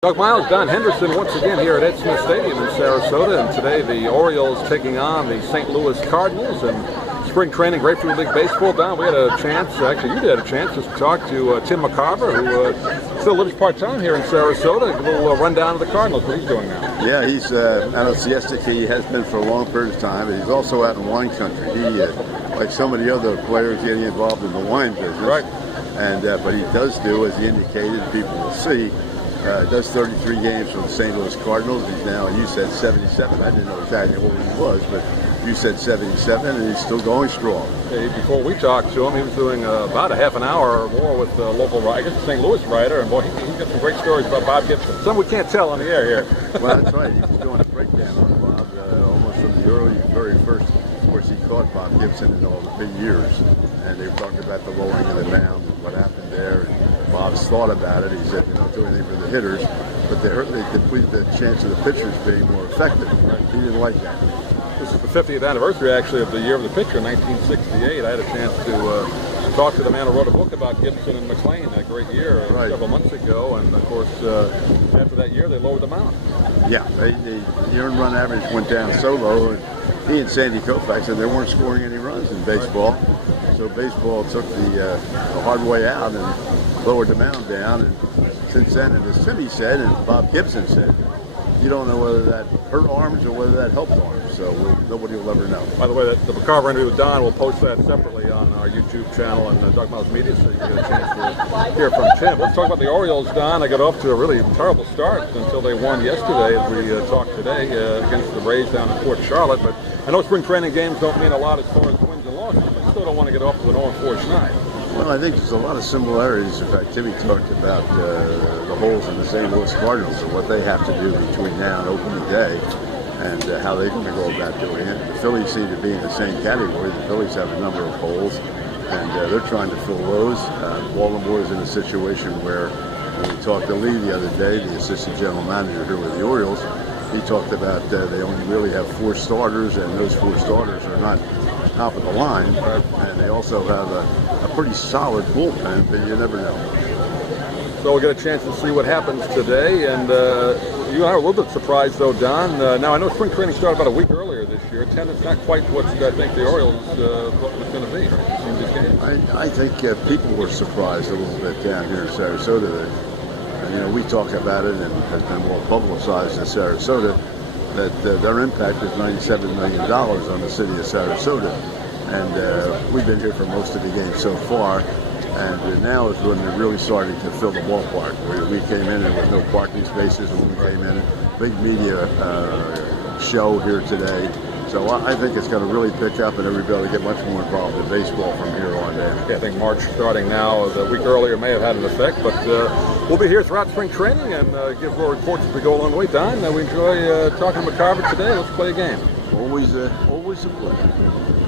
Doug Miles, Don Henderson once again here at Ed Smith Stadium in Sarasota, and today the Orioles taking on the St. Louis Cardinals and spring training Grapefruit League Baseball. Don, we had a chance, actually you did a chance to talk to Tim McCarver, who still lives part-time here in Sarasota. A little rundown of the Cardinals, what he's doing now. Yeah, he's out of Siesta Key. He has been for a long period of time, and he's also out in wine country. He, like some of the other players, getting involved in the wine business. Right. And but he does do, as he indicated, people will see, does 33 games for the St. Louis Cardinals. He's now, you said 77. I didn't know exactly what he was, but you said 77, and he's still going strong. Hey, before we talked to him, he was doing about a half an hour or more with the local, I guess, St. Louis writer, and boy, he's got some great stories about Bob Gibson. Some we can't tell on the air here. Well, that's right. He was doing a breakdown on Bob, almost from the very first. Of course, he caught Bob Gibson in all the big years, and they were talking about the lowering of the mound and what happened there. And Bob's thought about it. He said, "You don't do anything for the hitters, but they deplete the chance of the pitchers being more effective." He didn't like that. This is the 50th anniversary, actually, of the year of the pitcher, 1968. I had a chance to talk to the man who wrote a book about Gibson and McLean, that great year, several months ago. And, of course, after that year, they lowered the mound. Yeah, the earned run average went down so low, and he and Sandy Koufax said they weren't scoring any runs in baseball. So baseball took the hard way out and lowered the mound down. And since then, and as Timmy said, and Bob Gibson said, you don't know whether that hurt arms or whether that helped arms. So nobody will ever know. By the way, the McCarver interview with Don, we'll post that separately on our YouTube channel and Doug Miles Media, so you can get a chance to hear from Tim. Let's talk about the Orioles, Don. They got off to a really terrible start until they won yesterday, as we talked today, against the Rays down in Port Charlotte. But I know spring training games don't mean a lot as far as wins and losses, but still don't want to get off to an 0-4 tonight. Well, I think there's a lot of similarities. In fact, Timmy talked about the holes in the St. Louis Cardinals and what they have to do between now and opening day, and how they're going to go about doing it. The Phillies seem to be in the same category. The Phillies have a number of holes, and they're trying to fill those. Baltimore is in a situation where, when we talked to Lee the other day, the assistant general manager here with the Orioles, he talked about they only really have 4 starters, and those 4 starters are not top of the line, and they also have a pretty solid bullpen, but you never know. So we'll get a chance to see what happens today, and you are a little bit surprised, though, Don. Now, I know spring training started about a week earlier this year. Attendance not quite what I think the Orioles thought it was going to be in this game. I think people were surprised a little bit down here in Sarasota. That, we talk about it, and has been well publicized in Sarasota, that their impact is $97 million on the city of Sarasota. And we've been here for most of the game so far. And now is when they're really starting to fill the ballpark. We came in and there was no parking spaces when we came in. Big media show here today. So I think it's going to really pick up, and everybody will get much more involved in baseball from here on down. Yeah, I think March starting now, the week earlier may have had an effect, but we'll be here throughout spring training and give more reports as we go along the way. Don, we enjoy talking to McCarver today. Let's play a game. Always a pleasure.